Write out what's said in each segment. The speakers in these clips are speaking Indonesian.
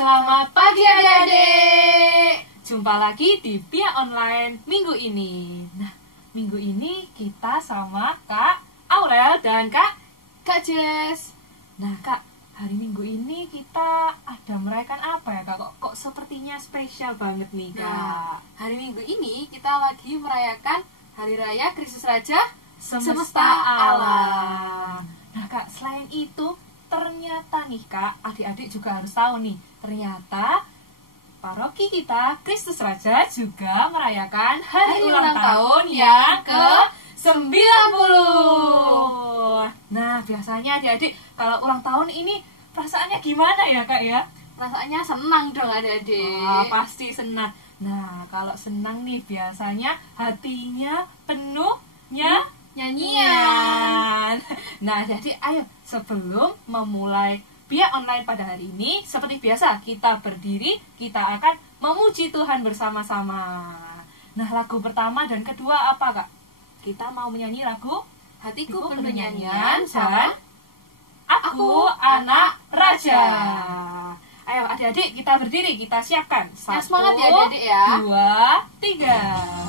Selamat pagi adik-adik. Jumpa lagi di Pia Online minggu ini. Nah, minggu ini kita sama Kak Aurel dan Kak Jess. Nah, Kak, hari Minggu ini kita ada merayakan apa ya, Kak? Kok sepertinya spesial banget nih, Kak? Nah, hari Minggu ini kita lagi merayakan Hari Raya Kristus Raja Semesta Alam. Nah, Kak, selain itu ternyata nih, Kak, adik-adik juga harus tahu nih, ternyata paroki kita Kristus Raja juga merayakan hari ulang tahun yang ke-90. Nah, biasanya adik-adik kalau ulang tahun ini perasaannya gimana ya, Kak ya? Rasanya senang dong adik-adik. Pasti senang. Nah, kalau senang nih biasanya hatinya penuhnya nyanyian. Nah, jadi ayo sebelum memulai Pia Online pada hari ini, seperti biasa kita berdiri, kita akan memuji Tuhan bersama-sama. Nah, lagu pertama dan kedua apa, Kak? Kita mau menyanyi lagu Hatiku penuh nyanyian dan Aku Anak Raja. Ayo adik-adik kita berdiri, kita siapkan. Semangat ya adik-adik ya. 2, 3.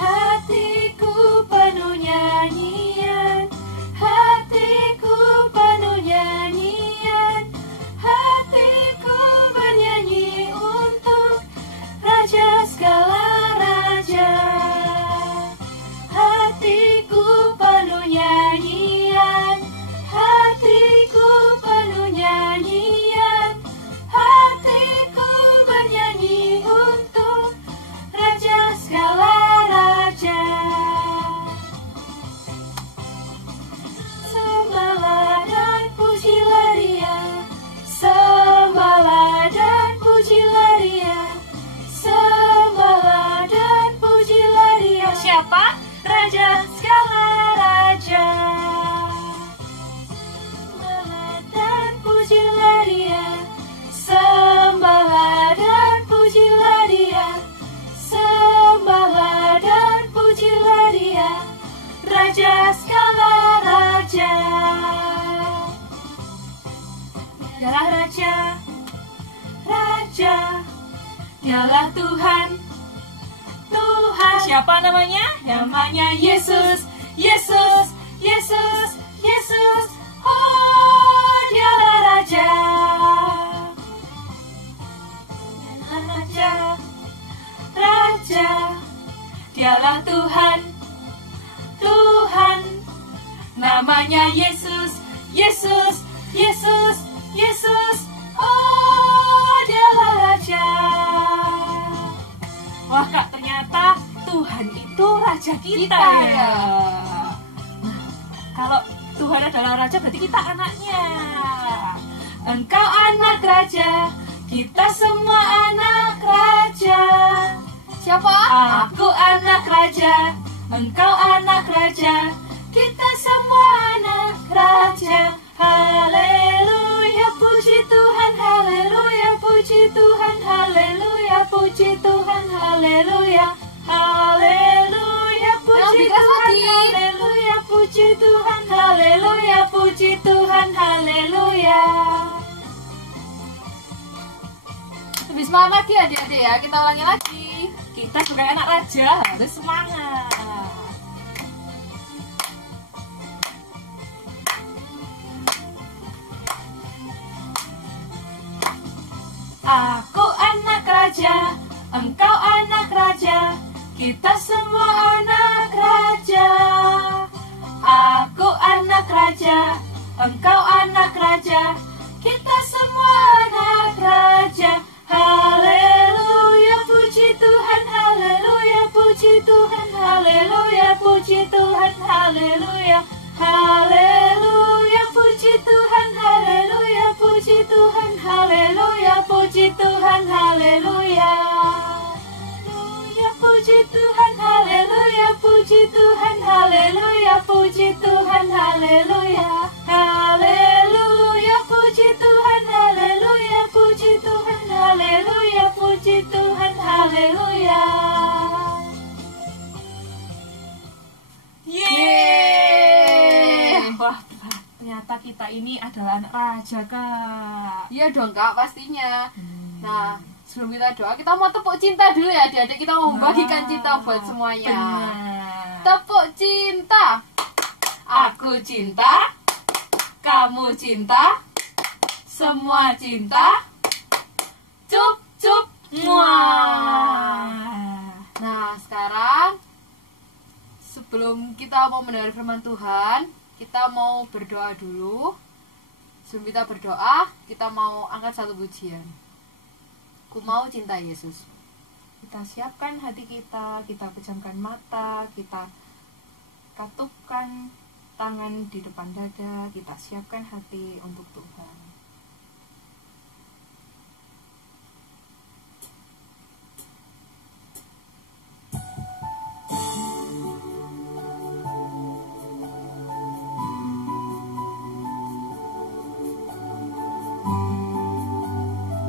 Hatiku penuh nyanyian, hatiku penuh nyanyian, hatiku bernyanyi untuk Raja segala raja. Hatiku penuh nyanyian, hatiku penuh nyanyian, hatiku bernyanyi untuk Raja segala raja. Sembahlah dan pujilah Dia, sembahlah dan pujilah Dia, sembahlah dan pujilah Dia. Siapa? Raja segala raja. Sembahlah dan pujilah Dia, sembahlah dan pujilah Dia, sembahlah dan pujilah Dia, Raja segala raja. Dialah Raja, Raja, Dialah Tuhan, Tuhan. Siapa namanya? Namanya Yesus, Yesus, Yesus, Yesus. Oh, Dialah Raja, Dialah Raja, Raja, Dialah Tuhan, Tuhan. Namanya Yesus, Yesus, Yesus, Yesus. Oh, Dialah Raja. Wah, Kak, ternyata Tuhan itu Raja kita ya. Nah, kalau Tuhan adalah Raja berarti kita anaknya. Engkau anak Raja, kita semua anak Raja. Siapa? Aku anak Raja, engkau anak Raja, kita semua anak Raja. Haleluya, puji Tuhan, haleluya, puji Tuhan, haleluya, puji Tuhan, haleluya, haleluya, puji Tuhan, haleluya, puji Tuhan, haleluya, puji Tuhan, haleluya. Lebih semangat lagi adik-adik ya. Kita ulangi lagi. Kita sebagai anak Raja harus semangat. Aku anak Raja, engkau anak Raja, kita semua anak Raja. Aku anak Raja, engkau anak Raja, kita semua anak Raja. Haleluya, puji Tuhan, haleluya, puji Tuhan, haleluya, puji Tuhan, haleluya, haleluya, puji Tuhan, haleluya, puji Tuhan, haleluya, puji Tuhan, haleluya. Haleluya, puji Tuhan, haleluya, puji Tuhan, haleluya, puji Tuhan, haleluya, haleluya, puji Tuhan. ternyata kita ini adalah anak raja, Kak. Iya dong Kak, pastinya. Nah, sebelum kita doa, kita mau tepuk cinta dulu ya adik-adik. Kita mau membagikan cinta buat semuanya. Benar. Tepuk cinta. Aku cinta, kamu cinta, semua cinta. Cup cup. Muah. Nah, sekarang sebelum kita mau mendengar firman Tuhan, kita mau berdoa dulu. Sebelum kita berdoa, kita mau angkat satu pujian. Ku mau cinta Yesus. Kita siapkan hati kita pejamkan mata, kita katupkan tangan di depan dada, kita siapkan hati untuk Tuhan.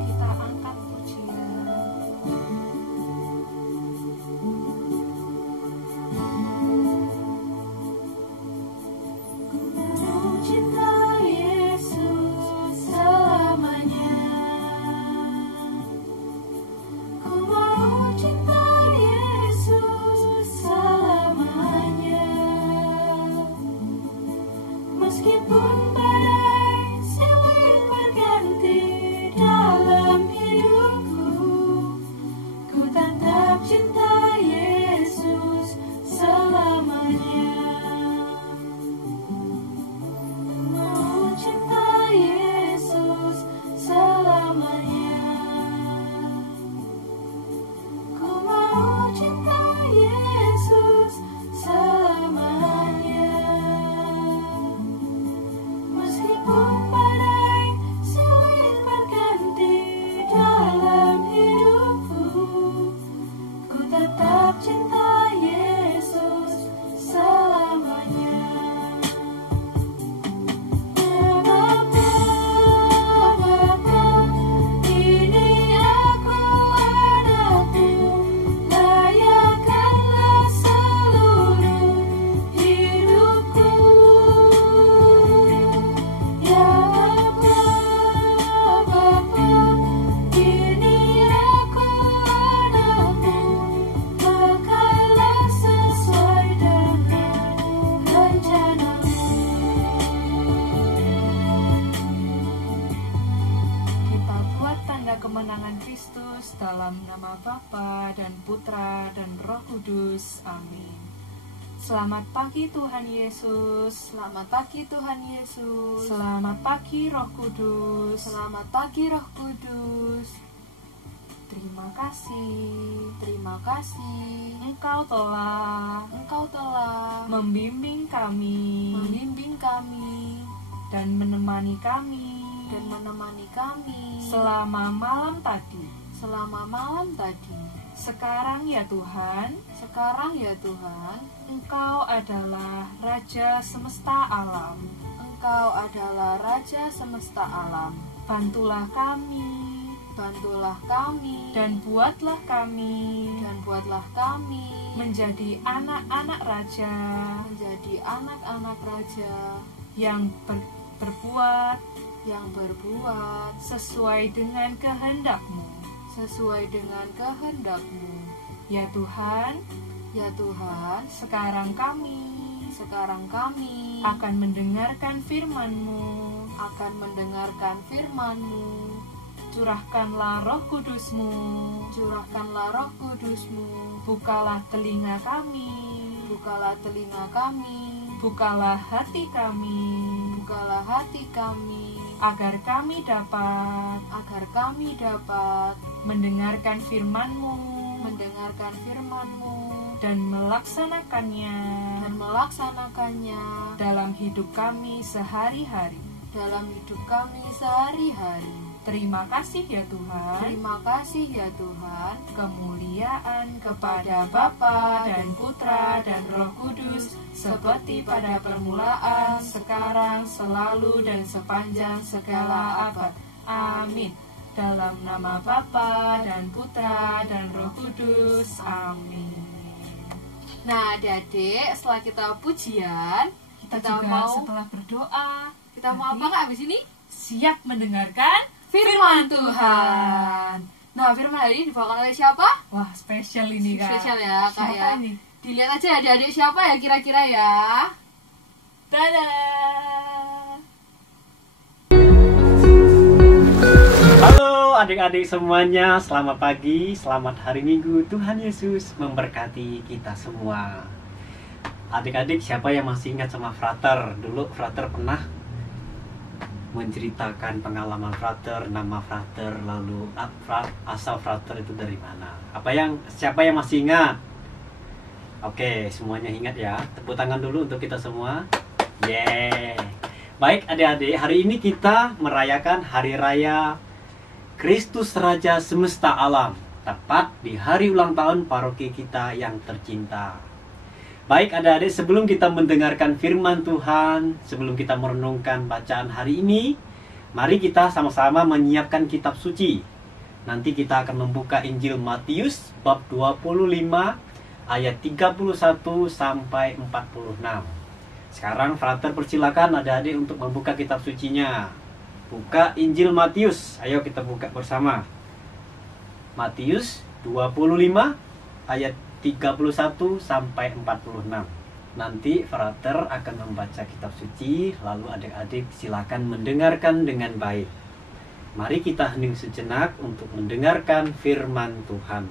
Kita angkat pujian. Cinta Yesus selamanya. Ku mau cinta Yesus selamanya. Meskipun badai silih berganti dalam hidupku, ku tetap cinta Yesus selamanya. Mau cinta Yesus selamanya. Ku mau cinta Yesus selamanya. Meskipun badai silih berganti dalam hidupku, ku tetap cinta Yesus selamanya. Bapa, ini aku anakmu, layakkanlah seluruh hidupku. Ya Bapa, ini aku anakmu, pakailah sesuai dengan rencanamu. Kita buat tanda kemenangan Kristus dalam nama Bapa dan Putra dan Roh Kudus. Amin. Selamat pagi Tuhan Yesus. Selamat pagi Tuhan Yesus. Selamat pagi Roh Kudus. Selamat pagi Roh Kudus. Terima kasih. Terima kasih. Engkau telah membimbing kami membimbing kami dan menemani kami selama malam tadi. Sekarang ya Tuhan, Engkau adalah Raja semesta alam. Bantulah kami dan buatlah kami menjadi anak-anak Raja yang berbuat sesuai dengan kehendak-Mu. Ya Tuhan, sekarang kami akan mendengarkan firman-Mu. Curahkanlah Roh Kudus-Mu. Bukalah telinga kami. Bukalah hati kami. Agar kami dapat mendengarkan firman-Mu dan melaksanakannya dalam hidup kami sehari-hari. Terima kasih ya Tuhan. Kemuliaan kepada Bapa dan Putra dan Roh Kudus, seperti pada permulaan, sekarang, selalu, dan sepanjang segala abad. Amin. Dalam nama Bapa dan Putra dan Roh Kudus. Amin. Nah, adik-adik, setelah kita pujian, Kita juga setelah berdoa, Kita mau apa Kak abis ini? Siap mendengarkan Firman Tuhan. Nah, firman hari ini dibawakan oleh siapa? Wah, spesial ini Kak. Spesial ya Kak Siapa ya. ini? Dilihat aja adik-adik siapa ya kira-kira ya. Dadah. Halo adik-adik semuanya, selamat pagi, selamat hari Minggu. Tuhan Yesus memberkati kita semua. Adik-adik, siapa yang masih ingat sama Frater? Dulu Frater pernah menceritakan pengalaman Frater, nama Frater, lalu asal Frater itu dari mana. Siapa yang masih ingat? Oke, semuanya ingat ya. Tepuk tangan dulu untuk kita semua. Yeay. Baik adik-adik, hari ini kita merayakan Hari Raya Kristus Raja Semesta Alam, tepat di hari ulang tahun paroki kita yang tercinta. Baik adik-adik, sebelum kita mendengarkan firman Tuhan, sebelum kita merenungkan bacaan hari ini, mari kita sama-sama menyiapkan kitab suci. Nanti kita akan membuka Injil Matius bab 25 ayat 31 sampai 46. Sekarang Frater persilakan adik-adik untuk membuka kitab sucinya. Buka Injil Matius. Ayo kita buka bersama. Matius 25 ayat 31 sampai 46. Nanti Frater akan membaca kitab suci, lalu adik-adik silakan mendengarkan dengan baik. Mari kita hening sejenak untuk mendengarkan firman Tuhan.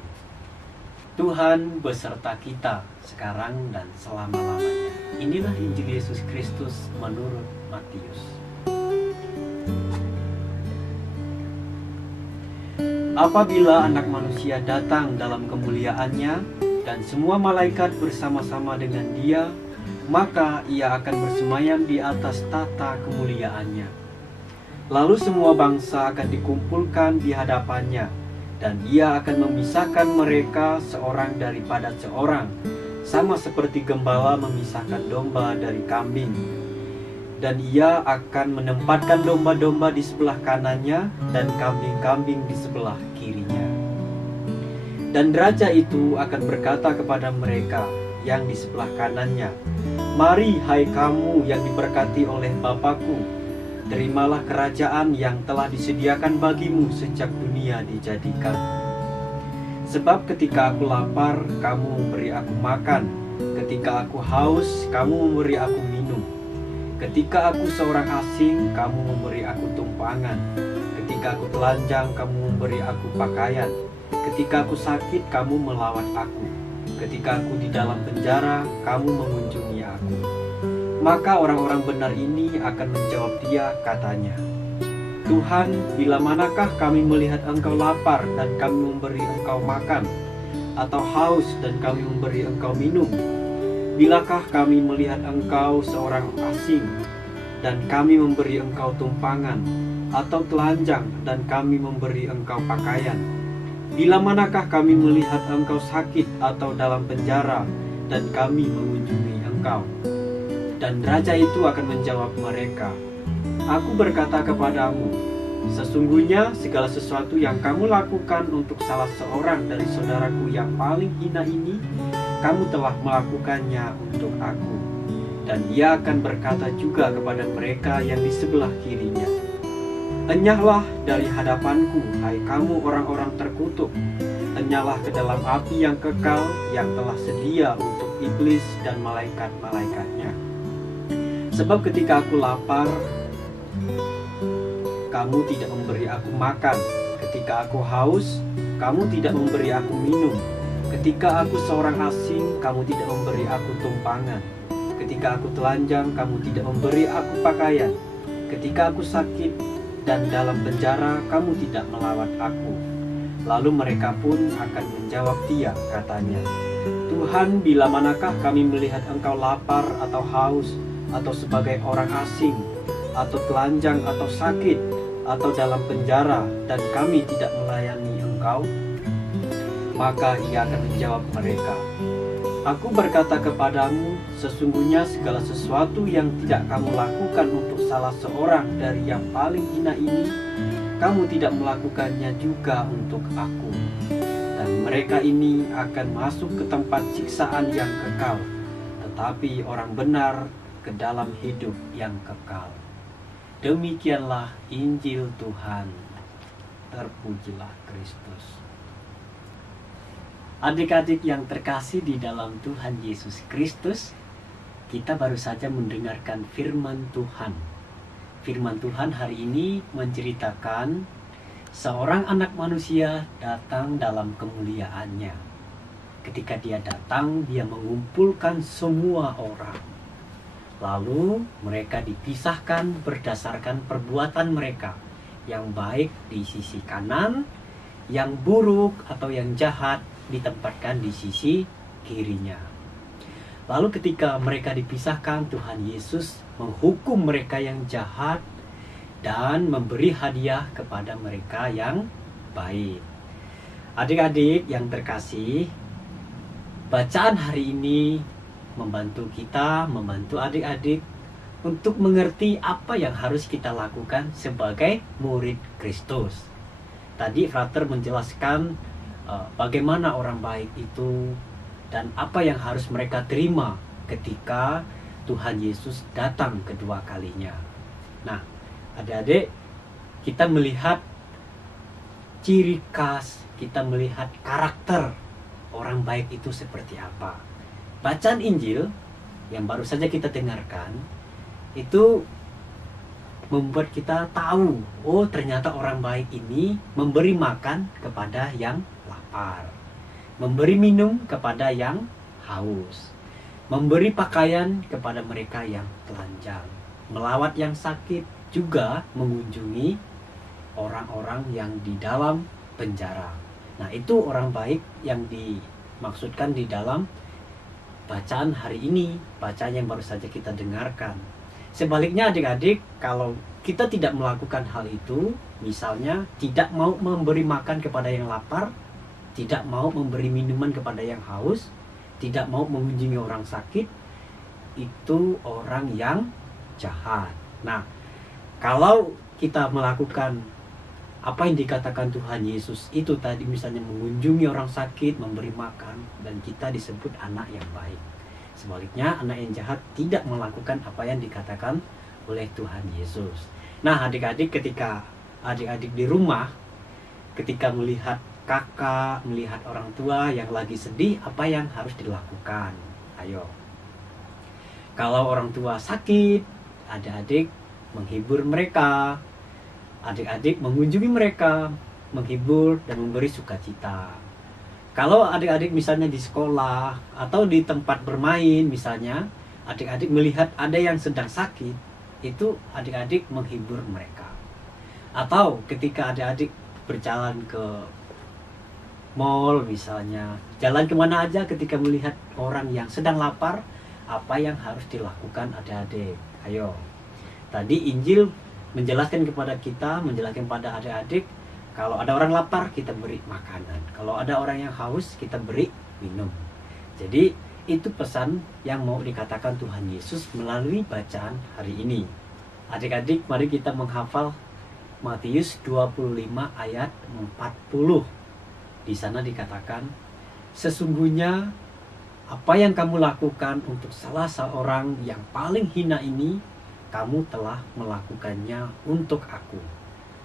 Tuhan beserta kita sekarang dan selama-lamanya. Inilah Injil Yesus Kristus menurut Matius. Apabila Anak Manusia datang dalam kemuliaannya dan semua malaikat bersama-sama dengan Dia, maka Ia akan bersemayam di atas tahta kemuliaannya. Lalu semua bangsa akan dikumpulkan di hadapannya, dan Ia akan memisahkan mereka seorang daripada seorang, sama seperti gembala memisahkan domba dari kambing. Dan Ia akan menempatkan domba-domba di sebelah kanannya dan kambing-kambing di sebelah kirinya. Dan raja itu akan berkata kepada mereka yang di sebelah kanannya, "Mari hai kamu yang diberkati oleh Bapa-Ku, terimalah kerajaan yang telah disediakan bagimu sejak dunia dijadikan. Sebab ketika aku lapar, kamu memberi aku makan. Ketika aku haus, kamu memberi aku minum. Ketika aku seorang asing, kamu memberi aku tumpangan. Ketika aku telanjang, kamu memberi aku pakaian. Ketika aku sakit, kamu melawat aku. Ketika aku di dalam penjara, kamu mengunjungi aku." Maka orang-orang benar ini akan menjawab Dia, katanya, "Tuhan, bila manakah kami melihat Engkau lapar dan kami memberi Engkau makan, atau haus dan kami memberi Engkau minum? Bilakah kami melihat Engkau seorang asing dan kami memberi Engkau tumpangan, atau telanjang dan kami memberi Engkau pakaian? Bila manakah kami melihat Engkau sakit atau dalam penjara dan kami mengunjungi Engkau?" Dan raja itu akan menjawab mereka, "Aku berkata kepadamu, sesungguhnya segala sesuatu yang kamu lakukan untuk salah seorang dari saudaraku yang paling hina ini, kamu telah melakukannya untuk aku." Dan Ia akan berkata juga kepada mereka yang di sebelah kirinya, "Enyahlah dari hadapanku, hai kamu orang-orang terkutuk. Enyahlah ke dalam api yang kekal yang telah sedia untuk iblis dan malaikat-malaikatnya. Sebab ketika aku lapar, kamu tidak memberi aku makan. Ketika aku haus, kamu tidak memberi aku minum. Ketika aku seorang asing, kamu tidak memberi aku tumpangan. Ketika aku telanjang, kamu tidak memberi aku pakaian. Ketika aku sakit dan dalam penjara, kamu tidak melawat aku." Lalu mereka pun akan menjawab Dia, katanya, "Tuhan, bila manakah kami melihat Engkau lapar atau haus, atau sebagai orang asing, atau telanjang atau sakit, atau dalam penjara, dan kami tidak melayani Engkau?" Maka Ia akan menjawab mereka, "Aku berkata kepadamu, sesungguhnya segala sesuatu yang tidak kamu lakukan untuk salah seorang dari yang paling hina ini, kamu tidak melakukannya juga untuk aku." Dan mereka ini akan masuk ke tempat siksaan yang kekal, tetapi orang benar ke dalam hidup yang kekal. Demikianlah Injil Tuhan. Terpujilah Kristus. Adik-adik yang terkasih di dalam Tuhan Yesus Kristus, kita baru saja mendengarkan firman Tuhan. Firman Tuhan hari ini menceritakan seorang anak manusia datang dalam kemuliaannya. Ketika dia datang, dia mengumpulkan semua orang. Lalu mereka dipisahkan berdasarkan perbuatan mereka. Yang baik di sisi kanan, yang buruk atau yang jahat ditempatkan di sisi kirinya. Lalu ketika mereka dipisahkan, Tuhan Yesus menghukum mereka yang jahat dan memberi hadiah kepada mereka yang baik. Adik-adik yang terkasih, bacaan hari ini membantu kita, membantu adik-adik untuk mengerti apa yang harus kita lakukan sebagai murid Kristus. Tadi Frater menjelaskan bagaimana orang baik itu dan apa yang harus mereka terima ketika Tuhan Yesus datang kedua kalinya. Nah, adik-adik, kita melihat ciri khas, kita melihat karakter orang baik itu seperti apa. Bacaan Injil yang baru saja kita dengarkan itu membuat kita tahu, oh ternyata orang baik ini memberi makan kepada yang lapar, memberi minum kepada yang haus, memberi pakaian kepada mereka yang telanjang, melawat yang sakit, juga mengunjungi orang-orang yang di dalam penjara. Nah, itu orang baik yang dimaksudkan di dalam bacaan hari ini, bacaan yang baru saja kita dengarkan. Sebaliknya adik-adik, kalau kita tidak melakukan hal itu, misalnya tidak mau memberi makan kepada yang lapar, tidak mau memberi minuman kepada yang haus, tidak mau mengunjungi orang sakit, itu orang yang jahat. Nah, kalau kita melakukan apa yang dikatakan Tuhan Yesus itu tadi, misalnya mengunjungi orang sakit, memberi makan, dan kita disebut anak yang baik. Sebaliknya, anak yang jahat tidak melakukan apa yang dikatakan oleh Tuhan Yesus. Nah, adik-adik, ketika adik-adik di rumah, ketika melihat kakak, melihat orang tua yang lagi sedih, apa yang harus dilakukan? Ayo. Kalau orang tua sakit, adik-adik menghibur mereka, adik-adik mengunjungi mereka, menghibur dan memberi sukacita. Kalau adik-adik misalnya di sekolah atau di tempat bermain misalnya, adik-adik melihat ada yang sedang sakit, itu adik-adik menghibur mereka. Atau ketika adik-adik berjalan ke mall misalnya, jalan kemana aja ketika melihat orang yang sedang lapar, apa yang harus dilakukan adik-adik? Ayo. Tadi Injil menjelaskan kepada kita, menjelaskan pada adik-adik, kalau ada orang lapar, kita beri makanan. Kalau ada orang yang haus, kita beri minum. Jadi, itu pesan yang mau dikatakan Tuhan Yesus melalui bacaan hari ini. Adik-adik, mari kita menghafal Matius 25 ayat 40. Di sana dikatakan, sesungguhnya apa yang kamu lakukan untuk salah seorang yang paling hina ini, kamu telah melakukannya untuk aku.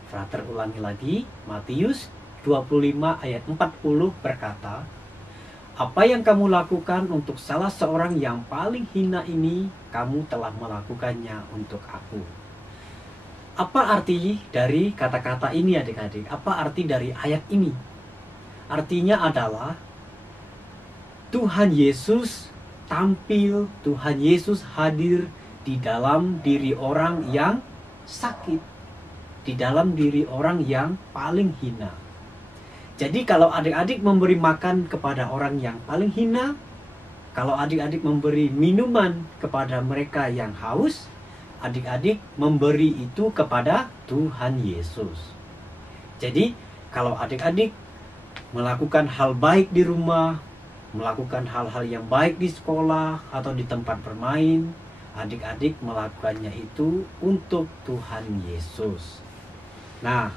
Frater ulangi lagi, Matius 25 ayat 40 berkata, apa yang kamu lakukan untuk salah seorang yang paling hina ini, kamu telah melakukannya untuk aku. Apa arti dari kata-kata ini adik-adik? Apa arti dari ayat ini? Artinya adalah Tuhan Yesus tampil, Tuhan Yesus hadir di dalam diri orang yang sakit, di dalam diri orang yang paling hina. Jadi kalau adik-adik memberi makan kepada orang yang paling hina, kalau adik-adik memberi minuman kepada mereka yang haus, adik-adik memberi itu kepada Tuhan Yesus. Jadi kalau adik-adik melakukan hal baik di rumah, melakukan hal-hal yang baik di sekolah atau di tempat bermain, adik-adik melakukannya itu untuk Tuhan Yesus. Nah,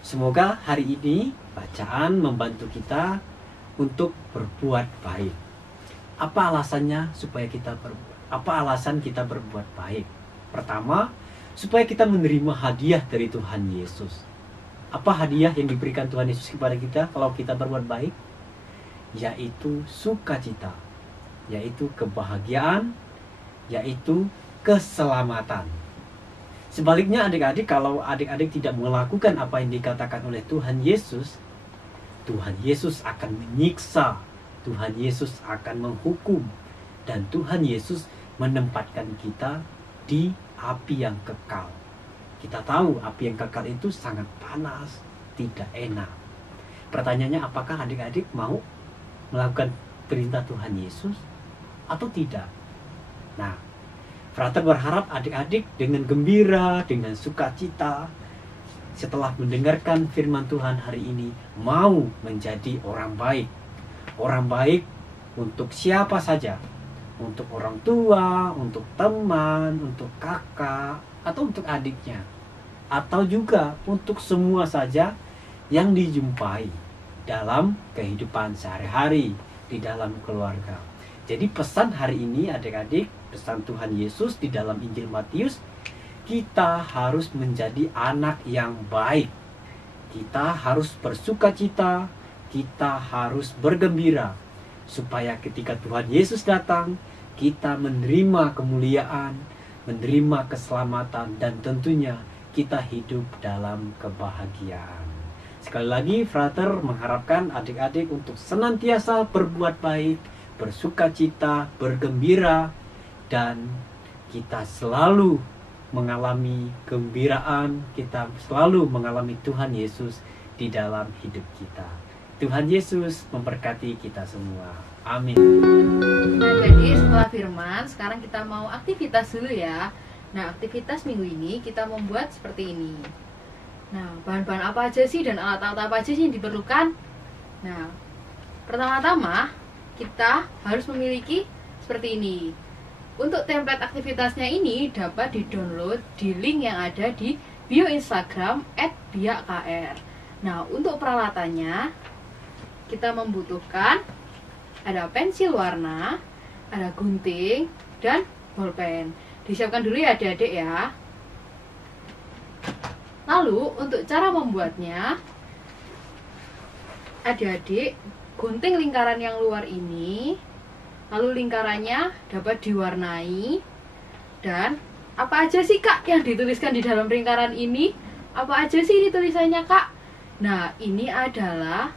semoga hari ini bacaan membantu kita untuk berbuat baik. Apa alasannya supaya kita berbuat? Apa alasan kita berbuat baik? Pertama, supaya kita menerima hadiah dari Tuhan Yesus. Apa hadiah yang diberikan Tuhan Yesus kepada kita kalau kita berbuat baik? Yaitu sukacita, yaitu kebahagiaan, yaitu keselamatan. Sebaliknya adik-adik, kalau adik-adik tidak melakukan apa yang dikatakan oleh Tuhan Yesus akan menyiksa, Tuhan Yesus akan menghukum, dan Tuhan Yesus menempatkan kita di api yang kekal. Kita tahu api yang kekal itu sangat panas, tidak enak. Pertanyaannya, apakah adik-adik mau melakukan perintah Tuhan Yesus atau tidak? Nah, Frater berharap adik-adik dengan gembira, dengan sukacita, setelah mendengarkan firman Tuhan hari ini, mau menjadi orang baik. Orang baik untuk siapa saja. Untuk orang tua, untuk teman, untuk kakak, atau untuk adiknya. Atau juga untuk semua saja yang dijumpai dalam kehidupan sehari-hari, di dalam keluarga. Jadi pesan hari ini adik-adik, pesan Tuhan Yesus di dalam Injil Matius, kita harus menjadi anak yang baik. Kita harus bersukacita, kita harus bergembira, supaya ketika Tuhan Yesus datang, kita menerima kemuliaan, menerima keselamatan, dan tentunya kita hidup dalam kebahagiaan. Sekali lagi, Frater mengharapkan adik-adik untuk senantiasa berbuat baik, bersukacita, bergembira, dan kita selalu mengalami kegembiraan, kita selalu mengalami Tuhan Yesus di dalam hidup kita. Tuhan Yesus memberkati kita semua. Amin. Nah, jadi setelah firman, sekarang kita mau aktivitas dulu ya. Nah, aktivitas minggu ini kita membuat seperti ini. Nah, bahan-bahan apa aja sih dan alat-alat apa aja sih yang diperlukan? Nah, pertama-tama kita harus memiliki seperti ini. Untuk template aktivitasnya ini dapat di-download di link yang ada di bio Instagram @biakkr. Nah, untuk peralatannya kita membutuhkan ada pensil warna, ada gunting, dan bolpen. Disiapkan dulu ya adik-adik ya. Lalu untuk cara membuatnya, adik-adik gunting lingkaran yang luar ini, lalu lingkarannya dapat diwarnai. Dan apa aja sih Kak yang dituliskan di dalam lingkaran ini? Apa aja sih ini tulisannya Kak? Nah, ini adalah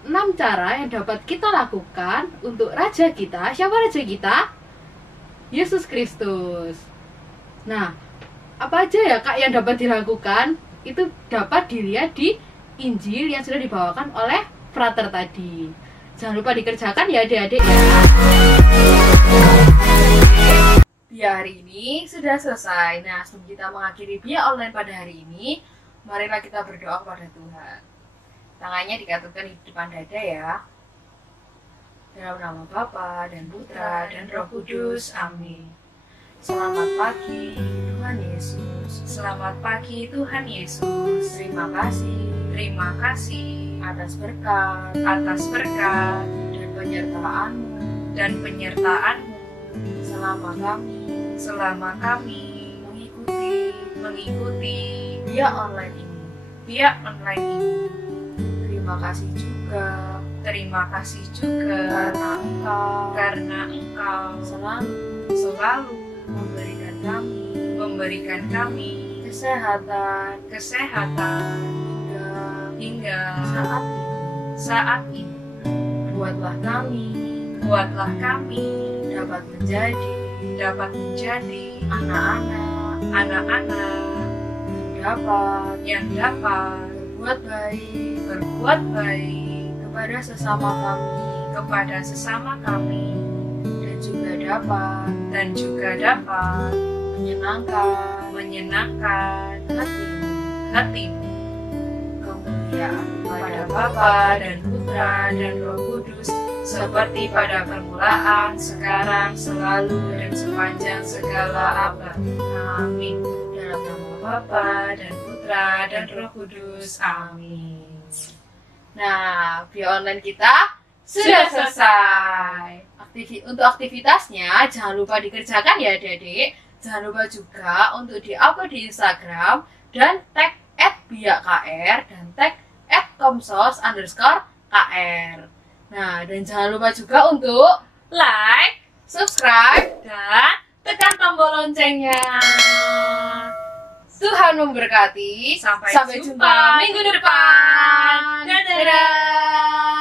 6 cara yang dapat kita lakukan untuk Raja kita. Siapa Raja kita? Yesus Kristus. Nah, apa aja ya Kak yang dapat dilakukan? Itu dapat dilihat di Injil yang sudah dibawakan oleh Frater tadi. Jangan lupa dikerjakan ya adik-adik ya. Bia hari ini sudah selesai. Nah, sebelum kita mengakhiri Bia online pada hari ini, marilah kita berdoa kepada Tuhan. Tangannya dikatungkan di depan dada ya. Dalam nama Bapa dan Putra dan Roh Kudus. Amin. Selamat pagi Tuhan Yesus. Selamat pagi Tuhan Yesus. Terima kasih atas berkat dan penyertaanmu selama kami mengikuti Bia online ini. Terima kasih juga karena Engkau selalu memberikan kami kesehatan hingga saat ini. Buatlah kami dapat menjadi anak-anak yang dapat berbuat baik kepada sesama kami dan juga dapat menyenangkan hatimu. Kemuliaan pada Bapa dan Putra dan Roh Kudus, seperti pada permulaan, sekarang, selalu, dan sepanjang segala abad. Amin. Dalam nama Bapa dan Putra dan Roh Kudus. Amin. Nah, Bia online kita sudah selesai. Untuk aktivitasnya jangan lupa dikerjakan ya adik-adik. Jangan lupa juga untuk di-upload di Instagram dan tag @biakkr dan tag @komsos_kr. Nah, dan jangan lupa juga untuk like, subscribe, dan tekan tombol loncengnya. Tuhan memberkati. Sampai jumpa minggu depan. Dadah.